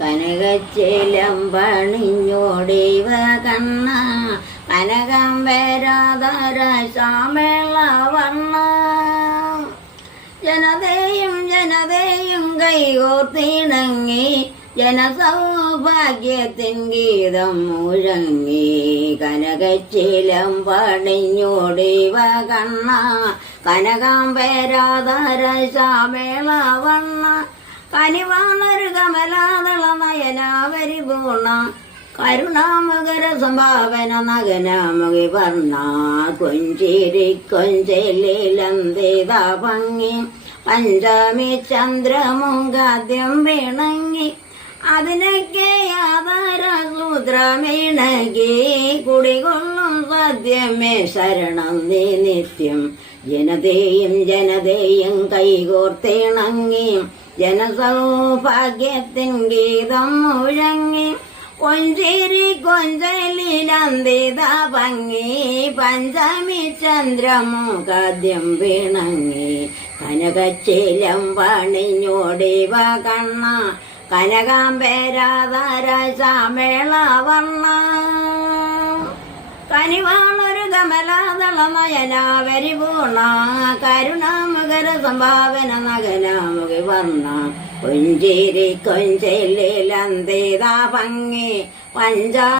കനകച്ചിലമ്പണിഞ്ഞോടിവ കണ്ണ കനകം വരാതര ശ്യാമള വർണ്ണ ജനതയും കൈകോർത്തിണങ്ങി ജനസൗഭാഗ്യത്തിൻ ഗീതം മുഴങ്ങി കനകച്ചിലമ്പണിഞ്ഞോടിവ കണ്ണ കനകം വരാതര ശ്യാമള വർണ്ണ കനിവാണൊരു കമലാതള നയനാവരി പൂർണ്ണ കരുണാമകര സംഭാവന നഗനാമുഖി വർണ്ണ കൊഞ്ചിരി കൊഞ്ചലിലന്തിത ഭംഗി പഞ്ചമി ചന്ദ്രമുഖാദ്യം വിണങ്ങി അതിനൊക്കെ യാതാര സൂത്രമിണകി കുടികൊള്ളും സദ്യമേ ശരണം നീ നിത്യം ജനതയും കൈകോർത്തിണങ്ങി ജനസൗഭാഗ്യത്തിൻ ഗീതം മുഴങ്ങി കൊഞ്ചേരി കൊഞ്ചലിലന്തിത ഭംഗി പഞ്ചമി ചന്ദ്രമുഖാദ്യം വിണങ്ങി കനകച്ചിലം പണിഞ്ഞോടിവ കണ്ണ കനകാംബരാധര ശ്യാമള വർണ്ണ കനിവാണൊരു കമലാതള നയനാവരി പൂർണ്ണ കരുണാമകര സംഭാവന നഗനാമുഖി വർണ്ണ കൊഞ്ചേരി കൊഞ്ചലിലന്തിത ഭംഗി പഞ്ച